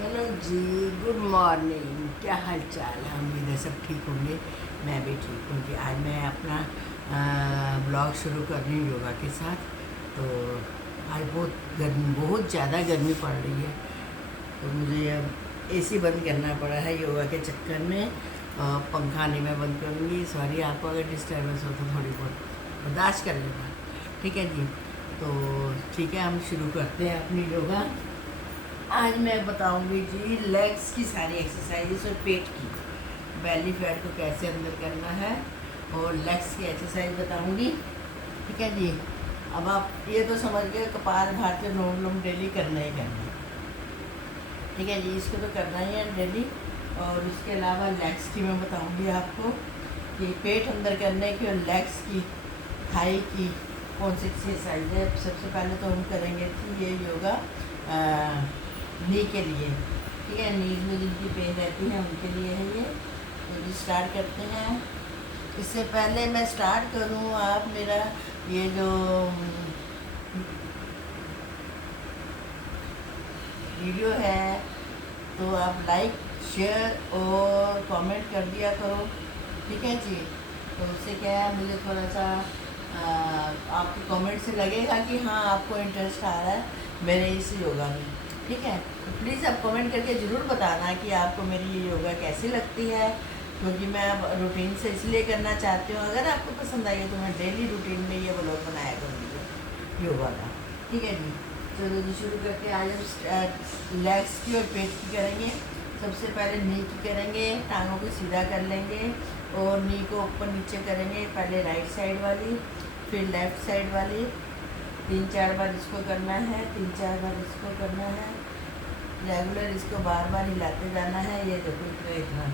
Hello जी, good morning. क्या हाल चाल है? उम्मीद है सब ठीक होंगे। मैं भी ठीक हूँ कि आज मैं अपना ब्लॉग शुरू कर रही हूँ योगा के साथ। तो आज बहुत ज़्यादा गर्मी पड़ रही है, तो मुझे अब एसी बंद करना पड़ा है योगा के चक्कर में। पंखा नहीं मैं बंद करूँगी। सॉरी, आपको अगर डिस्टर्बेंस हो तो थोड़ी बहुत बर्दाश्त कर लेना, ठीक है जी। तो ठीक है, हम शुरू करते हैं अपनी योगा। आज मैं बताऊंगी जी लेग्स की सारी एक्सरसाइजेस और पेट की, बेली फैट को कैसे अंदर करना है, और लेग्स की एक्सरसाइज बताऊंगी, ठीक है जी। अब आप ये तो समझ गए कपाल भाती अनुलोम डेली करना ही करना है, ठीक है जी। इसको तो करना ही है डेली। और उसके अलावा लेग्स की मैं बताऊंगी आपको कि पेट अंदर करने की और लेग्स की, थाई की कौन सी एक्सरसाइज है। सबसे पहले तो हम करेंगे कि ये योगा नी के लिए, ठीक है। नीज में जिनकी पेन रहती है उनके लिए है ये। तो जी स्टार्ट करते हैं। इससे पहले मैं स्टार्ट करूं, आप मेरा ये जो वीडियो है तो आप लाइक शेयर और कमेंट कर दिया करो, ठीक है जी। तो उससे क्या है, मुझे थोड़ा सा आपके कमेंट से लगेगा कि हाँ आपको इंटरेस्ट आ रहा है मेरे इस योगा में, ठीक है। तो प्लीज़ आप कमेंट करके ज़रूर बताना कि आपको मेरी ये योगा कैसी लगती है, क्योंकि मैं अब रूटीन से इसलिए करना चाहती हूँ। अगर आपको पसंद आई है तो मैं डेली रूटीन में ये ब्लॉग बनाया करूँगी योगा का, ठीक है जी। चलो जी शुरू करके आज हम लेग्स की और पेट की करेंगे। सबसे पहले नी की करेंगे, टांगों को सीधा कर लेंगे और नी को ऊपर नीचे करेंगे। पहले राइट साइड वाली, फिर लेफ़्ट साइड वाली। 3-4 बार इसको करना है, 3-4 बार इसको करना है। रेगुलर इसको बार बार हिलाते जाना है। ये देखो इतना,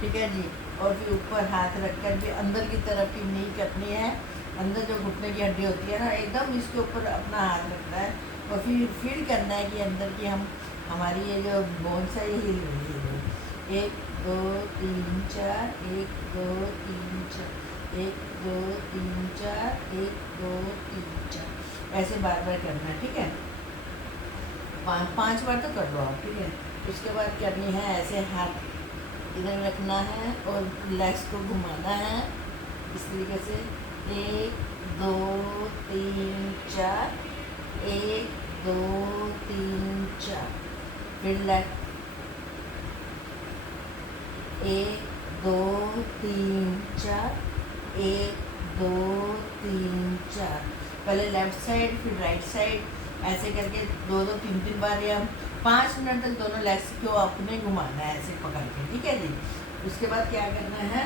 ठीक है जी। और फिर ऊपर हाथ रखकर भी अंदर की तरफ की नी करनी है। अंदर जो घुटने की हड्डी होती है ना, एकदम इसके ऊपर अपना हाथ रखना है और फिर फील करना है कि अंदर की हमारी ये जो बोन्स है ये हिल रही है। 1 2 3 4, 1 2 3 4, 1 2 3 4, 1 2 3 4, ऐसे बार बार करना है, ठीक है। 5 बार तो कर लो आप, ठीक है। उसके बाद करनी है ऐसे, हाथ इधर रखना है और लेग्स को घुमाना है इस तरीके से। 1 2 3 4, 1 2 3 4, फिर लेग 1 2 3 4, 1 2 3 4। पहले लेफ्ट साइड फिर राइट साइड, ऐसे करके 2-2 3-3 बार या 5 मिनट तक दोनों लेग्स को अपने घुमाना है ऐसे पकड़ के, ठीक है जी। उसके बाद क्या करना है,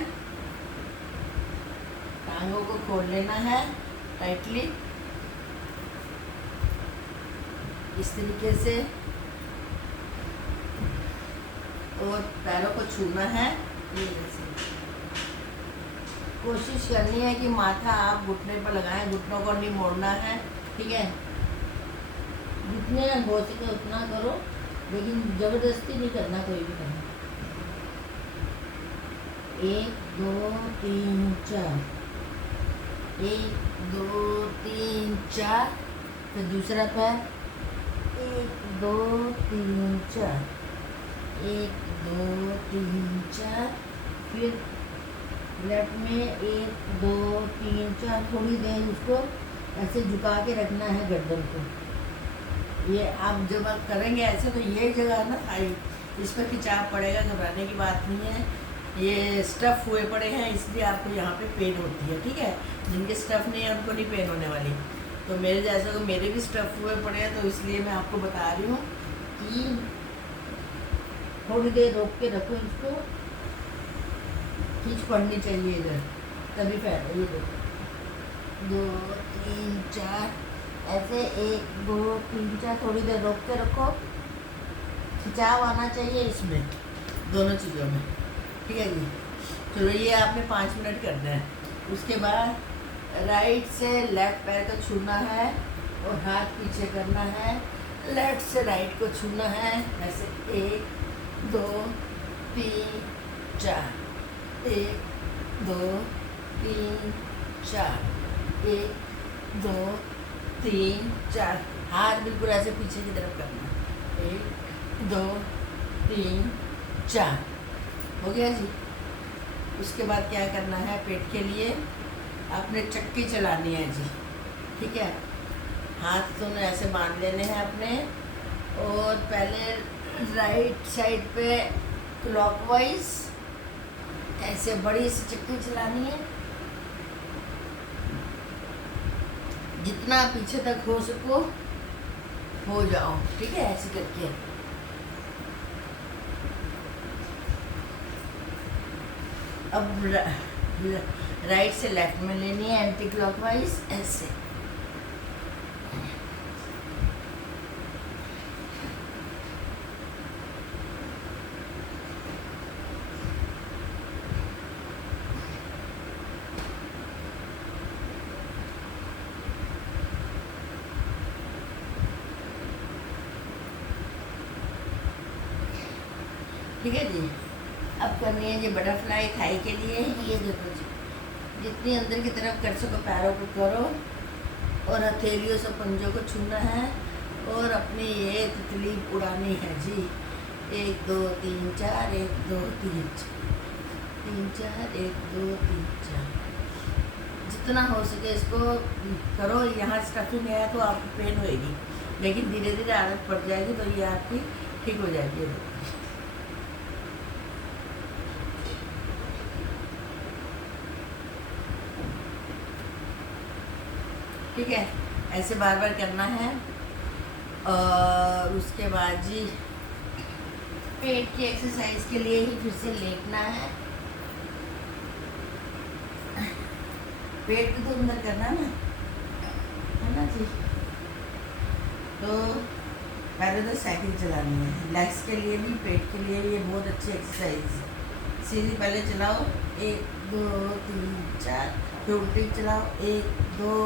टांगों को खोल लेना है टाइटली इस तरीके से, और पैरों को छूना है ये जैसे। कोशिश करनी है कि माथा आप घुटने पर लगाएं, घुटनों को नहीं मोड़ना है, ठीक है। जितने हो सके उतना करो, लेकिन ज़बरदस्ती नहीं करना कोई भी करना। 1 2 3 4, 1 2 3 4, फिर दूसरा पैर 1 2 3 4, 1 2 3 4, फिर लेफ्ट में 1 2 3 4। थोड़ी देर उसको ऐसे झुका के रखना है गर्दन को। ये आप जब आप करेंगे ऐसे तो ये जगह ना थाई, इस पर खिंचाव पड़ेगा, घबराने की बात नहीं है। ये स्टफ़ हुए पड़े हैं इसलिए आपको यहाँ पे पेन होती है, ठीक है। जिनके स्टफ़ नहीं है उनको नहीं पेन होने वाली। तो मेरे जैसा को मेरे भी स्टफ़ हुए पड़े हैं, तो इसलिए मैं आपको बता रही हूँ कि थोड़ी देर रोक के रखो इसको। खींच पड़नी चाहिए इधर, तभी फायदा। ये देखो 2 3 4 ऐसे, 1 2 3 4, थोड़ी देर रोक के रखो। खिंचाव आना चाहिए इसमें, दोनों चीज़ों में, ठीक है जी। चलो ये आपने 5 मिनट करना है। उसके बाद राइट से लेफ्ट पैर को छूना है और हाथ पीछे करना है। लेफ्ट से राइट को छूना है ऐसे। 1 2 3 4, 1 2 3 4, 1 2 3 4। हाथ बिल्कुल ऐसे पीछे की तरफ करना है। 1 2 3 4 हो गया जी। उसके बाद क्या करना है, पेट के लिए आपने चक्की चलानी है जी, ठीक है। हाथ दोनों ऐसे बांध लेने हैं अपने, और पहले राइट साइड पे क्लॉकवाइज ऐसे बड़ी सी चक्की चलानी है, जितना पीछे तक हो सको हो जाओ, ठीक है, ऐसे करके। अब राइट से लेफ्ट में लेनी है एंटी क्लॉकवाइज ऐसे। ठीक है जी। अब करनी है ये बटरफ्लाई थाई के लिए। ये देखो जी, जितनी अंदर की तरफ कर सको पैरों को करो, और हथेलियों से पंजों को छूना है, और अपनी ये तितली उड़ानी है जी। 1 2 3 4 1 2 3 4 1 2 3 4। जितना हो सके इसको करो। यहाँ स्टफिंग है तो आपको पेन होएगी, लेकिन धीरे धीरे आदत पड़ जाएगी तो ये आपकी ठीक हो जाएगी। ठीक है, ऐसे बार बार करना है। और उसके बाद जी पेट की एक्सरसाइज के लिए ही फिर से लेटना है। पेट को तो अंदर करना ना, है ना जी। तो पहले तो साइकिल चलानी है। लेग्स के लिए भी, पेट के लिए भी ये बहुत अच्छी एक्सरसाइज है। सीधी पहले चलाओ 1 2 3 4, फिर उल्टी चलाओ 1 2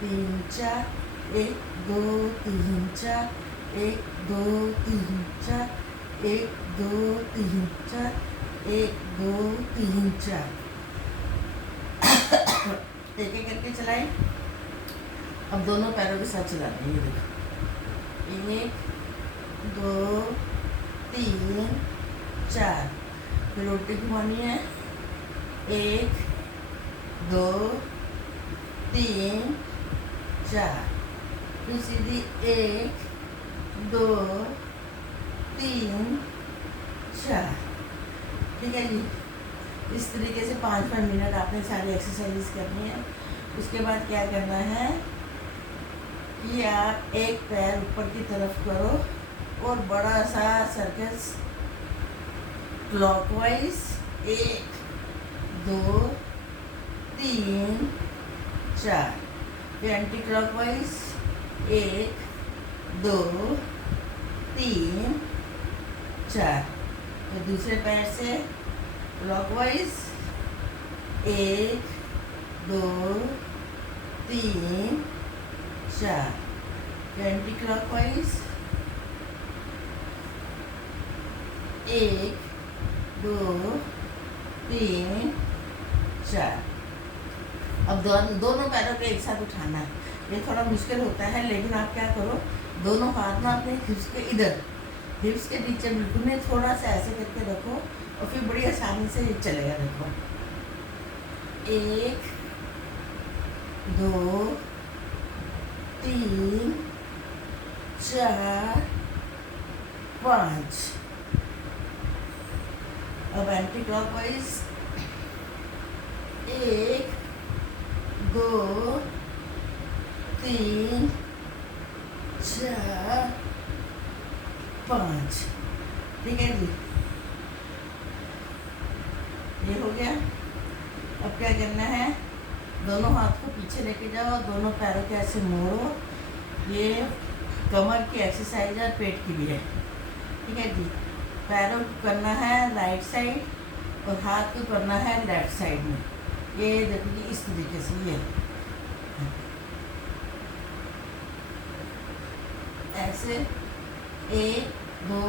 3 4 1 2 3 4 1 2 3 4 1 2 3 4 1 2 3 4। एक एक करके चलाएं। अब दोनों पैरों के साथ चलाते हैं। ये देखो 1 2 3 4, फिर उल्टी घुमानी है 1 2 3 4, फिर सीधी 1 2 3 4। ठीक है जी। इस तरीके से 5-5 मिनट आपने सारी एक्सरसाइज करनी है। उसके बाद क्या करना है कि आप एक पैर ऊपर की तरफ करो और बड़ा सा सर्कस क्लॉकवाइज 1 2 3 4, फिर एंटी क्लॉकवाइज 1 2 3 4। तो दूसरे पैर से क्लॉकवाइज 1 2 3 4, फिर एंटी क्लॉकवाइज 1 2 3 4। अब दोनों पैरों को एक साथ उठाना है। ये थोड़ा मुश्किल होता है, लेकिन आप क्या करो, दोनों हाथ में अपने हिप्स के इधर, हिप्स के नीचे बिल्कुल में थोड़ा सा ऐसे करके रखो, और फिर बड़ी आसानी से ये चलेगा। देखो 1 2 3 4 5। अब एंटी क्लॉकवाइज 1 2 3 4 5। ठीक है जी, ये हो गया। अब क्या करना है, दोनों हाथ को पीछे लेके जाओ, दोनों पैरों के ऐसे मोड़ो। ये कमर की एक्सरसाइज है, पेट की भी है। ठीक है जी। पैरों को करना है राइट साइड और हाथ को करना है लेफ्ट साइड में। ये देखो जी, इस तरीके से ये ऐसे 1 2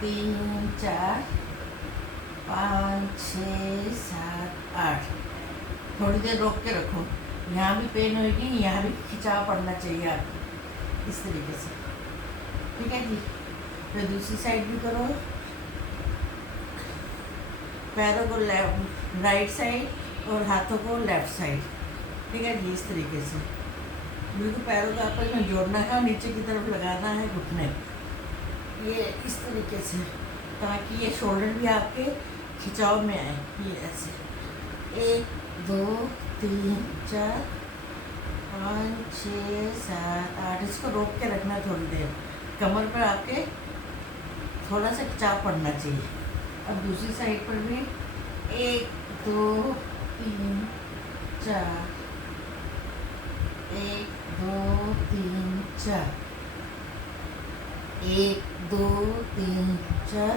3 4 5 6 7 8। थोड़ी देर रोक के रखो। यहाँ भी पेन होगी, यहाँ भी खिंचाव पड़ना चाहिए आपको, इस तरीके से। ठीक है जी। फिर दूसरी साइड भी करो। पैरों को राइट साइड और हाथों को लेफ्ट साइड, ठीक है जी। इस तरीके से बिल्कुल पैरों को आपस में जोड़ना है और नीचे की तरफ लगाना है घुटने, ये इस तरीके से, ताकि ये शोल्डर भी आपके खिंचाव में आए। ये ऐसे 1 2 3 4 5 6 7 8, इसको रोक के रखना है थोड़ी देर। कमर पर आपके थोड़ा सा खिंचाव पड़ना चाहिए। अब दूसरी साइड पर भी 1 2 3 4 1 2 3 4 1 2 3 4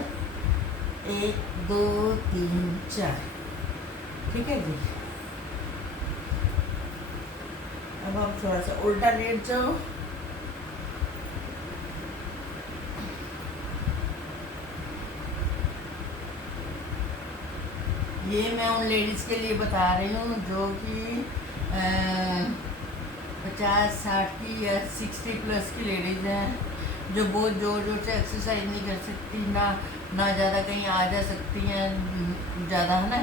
1 2 3 4, ठीक है जी। अब आप थोड़ा सा उल्टा लेट जाओ। ये मैं उन लेडीज़ के लिए बता रही हूँ जो कि 50-60 की या 60 प्लस की लेडीज़ हैं, जो बहुत ज़ोर ज़ोर से एक्सरसाइज नहीं कर सकती, ना ज़्यादा कहीं आ जा सकती हैं ज़्यादा, है ना।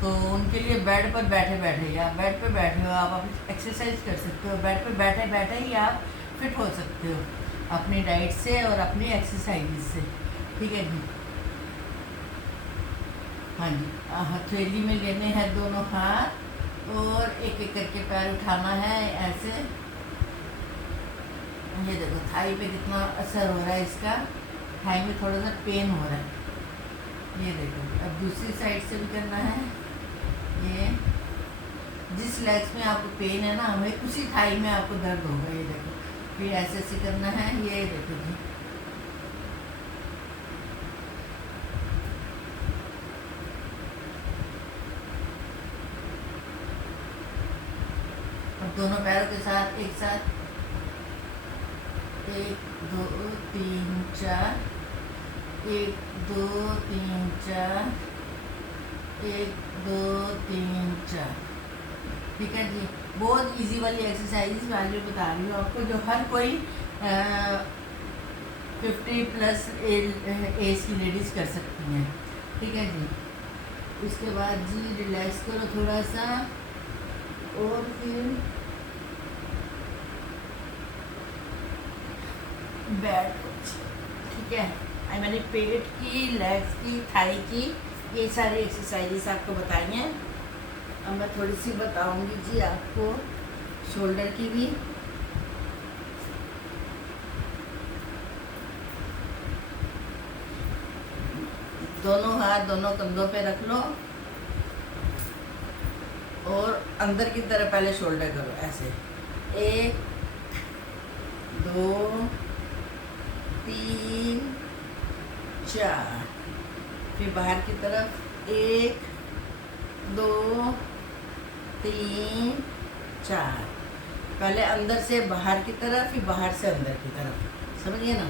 तो उनके लिए बेड पर बैठे बैठे या बेड पर बैठे हो आप एक्सरसाइज कर सकते हो। बेड पर बैठे बैठे ही आप फिट हो सकते हो अपनी डाइट से और अपनी एक्सरसाइज से, ठीक है जी। हाँ जी, हथेली में लेने हैं दोनों हाथ और एक एक करके पैर उठाना है ऐसे। ये देखो थाई पे कितना असर हो रहा है इसका, थाई में थोड़ा सा पेन हो रहा है। ये देखो, अब दूसरी साइड से भी करना है। ये जिस लेग्स में आपको पेन है ना, हमें उसी थाई में आपको दर्द होगा। ये देखो, फिर ऐसे ऐसे करना है। ये देखो जी, अब दोनों पैरों के साथ एक साथ 1 2 3 4 1 2 3 4 1 2 3 4, ठीक है जी। बहुत इजी वाली एक्सरसाइज वाली बता रही हूँ आपको, जो हर कोई 50 प्लस एज की लेडीज़ कर सकती हैं, ठीक है जी। उसके बाद जी रिलैक्स करो थोड़ा सा और फिर बैठ, ठीक है। मैंने पेट की, लेग्स की, थाई की, ये सारी एक्सरसाइजेस आपको बताई हैं। अब मैं थोड़ी सी बताऊंगी जी आपको शोल्डर की भी। दोनों हाथ दोनों कंधों पे रख लो और अंदर की तरफ पहले शोल्डर करो ऐसे। 1 2 3 4, फिर बाहर की तरफ 1 2 3 4। पहले अंदर से बाहर की तरफ, फिर बाहर से अंदर की तरफ, समझिए ना।